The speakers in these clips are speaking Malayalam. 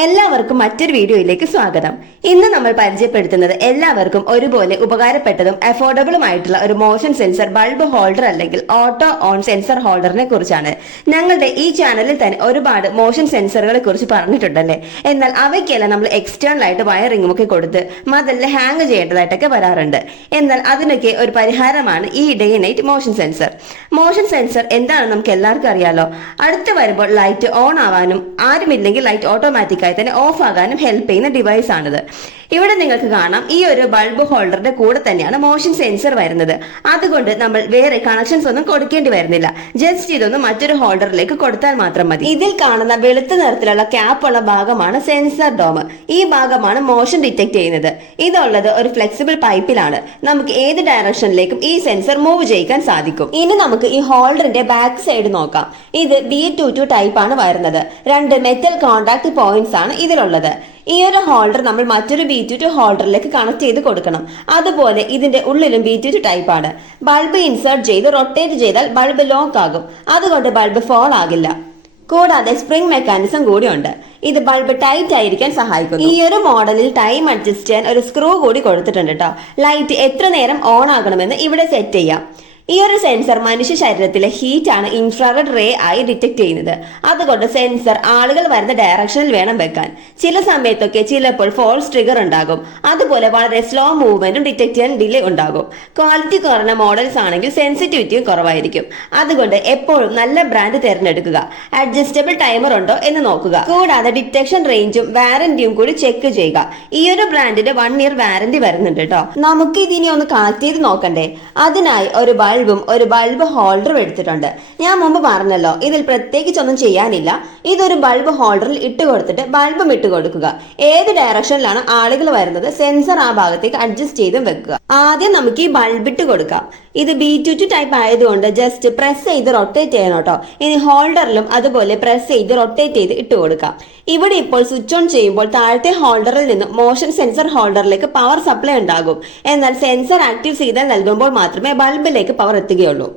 എല്ലാവർക്കും മറ്റൊരു വീഡിയോയിലേക്ക് സ്വാഗതം. ഇന്ന് നമ്മൾ പരിചയപ്പെടുത്തുന്നത് എല്ലാവർക്കും ഒരുപോലെ ഉപകാരപ്പെട്ടതും അഫോർഡബിളുമായിട്ടുള്ള ഒരു മോഷൻ സെൻസർ ബൾബ് ഹോൾഡർ അല്ലെങ്കിൽ ഓട്ടോ ഓൺ സെൻസർ ഹോൾഡറിനെ കുറിച്ചാണ്. ഞങ്ങളുടെ ഈ ചാനലിൽ തന്നെ ഒരുപാട് മോഷൻ സെൻസറുകളെ കുറിച്ച് പറഞ്ഞിട്ടുണ്ടല്ലേ. എന്നാൽ അവയ്ക്കെല്ലാം നമ്മൾ എക്സ്റ്റേണൽ ആയിട്ട് വയറിംഗും ഒക്കെ കൊടുത്ത് മതിലിൽ ഹാങ് ചെയ്യേണ്ടതായിട്ടൊക്കെ വരാറുണ്ട്. എന്നാൽ അതിനൊക്കെ ഒരു പരിഹാരമാണ് ഈ day night motion sensor. Motion sensor എന്താണെന്ന് നമുക്ക് എല്ലാവർക്കും അറിയാലോ. അടുത്ത് വരുമ്പോൾ ലൈറ്റ് ഓൺ ആവാനും ആരുമില്ലെങ്കിൽ ലൈറ്റ് ഓട്ടോമാറ്റിക് തന്നെ ഓഫ് ആകാനും ഹെൽപ്പ് ചെയ്യുന്ന ഡിവൈസ് ആണിത്. ഇവിടെ നിങ്ങൾക്ക് കാണാം, ഈ ഒരു ബൾബ് ഹോൾഡറിന്റെ കൂടെ തന്നെയാണ് മോഷൻ സെൻസർ വരുന്നത്. അതുകൊണ്ട് നമ്മൾ വേറെ കണക്ഷൻസ് ഒന്നും കൊടുക്കേണ്ടി വരുന്നില്ല. ജസ്റ്റ് ഇതൊന്ന് മറ്റൊരു ഹോൾഡറിലേക്ക് കൊടുത്താൽ മാത്രം മതി. ഇതിൽ കാണുന്ന വെളുത്ത നിറത്തിലുള്ള ക്യാപ്പ് ഉള്ള ഭാഗമാണ് സെൻസർ ഡോം. ഈ ഭാഗമാണ് മോഷൻ ഡിറ്റക്ട് ചെയ്യുന്നത്. ഇതുള്ളത് ഒരു ഫ്ലെക്സിബിൾ പൈപ്പിലാണ്. നമുക്ക് ഏത് ഡയറക്ഷനിലേക്കും ഈ സെൻസർ മൂവ് ചെയ്യിക്കാൻ സാധിക്കും. ഇനി നമുക്ക് ഈ ഹോൾഡറിന്റെ ബാക്ക് സൈഡ് നോക്കാം. ഇത് B22 ടൈപ്പ് ആണ് വരുന്നത്. രണ്ട് മെറ്റൽ കോണ്ടാക്ട് പോയിന്റ്സ് ആണ് ഇതിലുള്ളത്. ഈ ഒരു ഹോൾഡർ നമ്മൾ മറ്റൊരു B22 ഹോൾഡറിലേക്ക് കണക്ട് ചെയ്ത് കൊടുക്കണം. അതുപോലെ ഇതിന്റെ ഉള്ളിലും B22 ടൈപ്പ് ആണ്. ബൾബ് ഇൻസേർട്ട് ചെയ്ത് റൊട്ടേറ്റ് ചെയ്താൽ ബൾബ് ലോക്ക് ആകും. അതുകൊണ്ട് ബൾബ് ഫോൾ ആകില്ല. കൂടാതെ സ്പ്രിംഗ് മെക്കാനിസം കൂടിയുണ്ട്. ഇത് ബൾബ് ടൈറ്റ് ആയിരിക്കാൻ സഹായിക്കുന്നു. ഈ ഒരു മോഡലിൽ ടൈം അഡ്ജസ്റ്റ് ചെയ്യാൻ ഒരു സ്ക്രൂ കൂടി കൊടുത്തിട്ടുണ്ട് കേട്ടോ. ലൈറ്റ് എത്ര നേരം ഓൺ ആകണമെന്ന് ഇവിടെ സെറ്റ് ചെയ്യാം. ഈ ഒരു സെൻസർ മനുഷ്യ ശരീരത്തിലെ ഹീറ്റ് ആണ് ഇൻഫ്രാറെഡ് റേ ആയി ഡിറ്റക്ട് ചെയ്യുന്നത്. അതുകൊണ്ട് സെൻസർ ആളുകൾ വരുന്ന ഡയറക്ഷനിൽ വേണം വെക്കാൻ. ചില സമയത്തൊക്കെ ചിലപ്പോൾ ഫോൾസ് ട്രിഗർ ഉണ്ടാകും. അതുപോലെ വളരെ സ്ലോ മൂവ്മെന്റും ഡിറ്റക്ട് ചെയ്യാൻ ഡിലേ ഉണ്ടാകും. ക്വാളിറ്റി കുറഞ്ഞ മോഡൽസ് ആണെങ്കിൽ സെൻസിറ്റിവിറ്റിയും കുറവായിരിക്കും. അതുകൊണ്ട് എപ്പോഴും നല്ല ബ്രാൻഡ് തിരഞ്ഞെടുക്കുക. അഡ്ജസ്റ്റബിൾ ടൈമർ ഉണ്ടോ എന്ന് നോക്കുക. കൂടാതെ ഡിറ്റക്ഷൻ റേഞ്ചും വാറന്റിയും കൂടി ചെക്ക് ചെയ്യുക. ഈ ഒരു ബ്രാൻഡിന്റെ 1 ഇയർ വാറന്റി വരുന്നുണ്ട് കേട്ടോ. നമുക്ക് ഇതിനെ ഒന്ന് കണക്ട് ചെയ്ത് നോക്കണ്ടേ. അതിനായി ഒരു ബൾബും ഒരു ബൾബ് ഹോൾഡറും എടുത്തിട്ടുണ്ട്. ഞാൻ മുമ്പ് പറഞ്ഞല്ലോ, ഇതിൽ പ്രത്യേകിച്ചൊന്നും ചെയ്യാനില്ല. ഇതൊരു ബൾബ് ഹോൾഡറിൽ ഇട്ട് കൊടുത്തിട്ട് ബൾബും ഇട്ട് കൊടുക്കുക. ഏത് ഡയറക്ഷനിലാണ് ആളുകൾ വരുന്നത് സെൻസർ ആ ഭാഗത്തേക്ക് അഡ്ജസ്റ്റ് ചെയ്തും വെക്കുക. ആദ്യം നമുക്ക് ഈ ബൾബ് ഇട്ട് കൊടുക്കാം. ഇത് B22 ടൈപ്പ് ആയതുകൊണ്ട് ജസ്റ്റ് പ്രസ് ചെയ്ത് റൊട്ടേറ്റ് ചെയ്യണം കേട്ടോ. ഇനി ഹോൾഡറിലും അതുപോലെ പ്രസ് ചെയ്ത് റൊട്ടേറ്റ് ചെയ്ത് ഇട്ട് കൊടുക്കാം. ഇവിടെ ഇപ്പോൾ സ്വിച്ച് ഓൺ ചെയ്യുമ്പോൾ താഴത്തെ ഹോൾഡറിൽ നിന്ന് മോഷൻ സെൻസർ ഹോൾഡറിലേക്ക് പവർ സപ്ലൈ ഉണ്ടാകും. എന്നാൽ സെൻസർ ആക്റ്റീവ് സിഗ്നൽ നൽകുമ്പോൾ മാത്രമേ ബൾബിലേക്ക് പവർ എത്തുകയുള്ളൂ.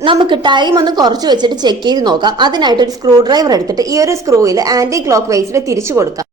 നമുക്ക് ടൈം ഒന്ന് കുറച്ച് വെച്ചിട്ട് ചെക്ക് ചെയ്ത് നോക്കാം. അതിനായിട്ട് ഒരു സ്ക്രൂ ഡ്രൈവർ എടുത്തിട്ട് ഈ ഒരു സ്ക്രൂയിൽ ആന്റി ക്ലോക്ക് വൈസിൽ തിരിച്ചു കൊടുക്കാം.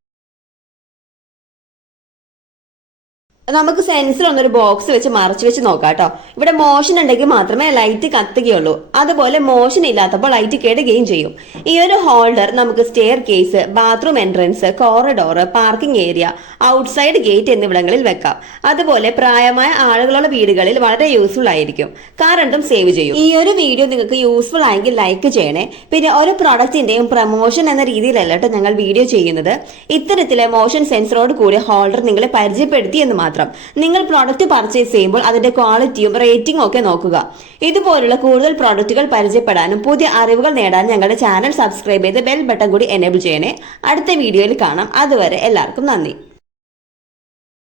നമുക്ക് സെൻസർ ഒന്നൊരു ബോക്സ് വെച്ച് മറച്ചു വെച്ച് നോക്കാം കേട്ടോ. ഇവിടെ മോഷൻ ഉണ്ടെങ്കിൽ മാത്രമേ ലൈറ്റ് കത്തുകയുള്ളൂ. അതുപോലെ മോഷൻ ഇല്ലാത്തപ്പോൾ ലൈറ്റ് കെടുകയും ചെയ്യും. ഈ ഒരു ഹോൾഡർ നമുക്ക് stair case, bathroom entrance, corridor, parking area, outside gate എന്നിവിടങ്ങളിൽ വെക്കാം. അതുപോലെ പ്രായമായ ആളുകളുള്ള വീടുകളിൽ വളരെ യൂസ്ഫുൾ ആയിരിക്കും. കറണ്ടും സേവ് ചെയ്യും. ഈ ഒരു വീഡിയോ നിങ്ങൾക്ക് യൂസ്ഫുൾ ആയെങ്കിൽ ലൈക്ക് ചെയ്യണേ. പിന്നെ ഒരു പ്രൊഡക്റ്റിന്റെയും പ്രൊമോഷൻ എന്ന രീതിയിലല്ല കേട്ടോ ഞങ്ങൾ വീഡിയോ ചെയ്യുന്നത്. ഇത്തരത്തിലെ മോഷൻ സെൻസറോട് കൂടിയ ഹോൾഡർ നിങ്ങളെ പരിചയപ്പെടുത്തി എന്ന് മാത്രം. നിങ്ങൾ പ്രോഡക്റ്റ് പർച്ചേസ് ചെയ്യുമ്പോൾ അതിന്റെ ക്വാളിറ്റിയും റേറ്റിംഗും ഒക്കെ നോക്കുക. ഇതുപോലുള്ള കൂടുതൽ പ്രോഡക്റ്റുകൾ പരിചയപ്പെടാനും പുതിയ അറിവുകൾ നേടാനും ഞങ്ങളുടെ ചാനൽ സബ്സ്ക്രൈബ് ചെയ്ത് ബെൽ ബട്ടൺ കൂടി എനേബിൾ ചെയ്യണേ. അടുത്ത വീഡിയോയിൽ കാണാം. അതുവരെ എല്ലാവർക്കും നന്ദി.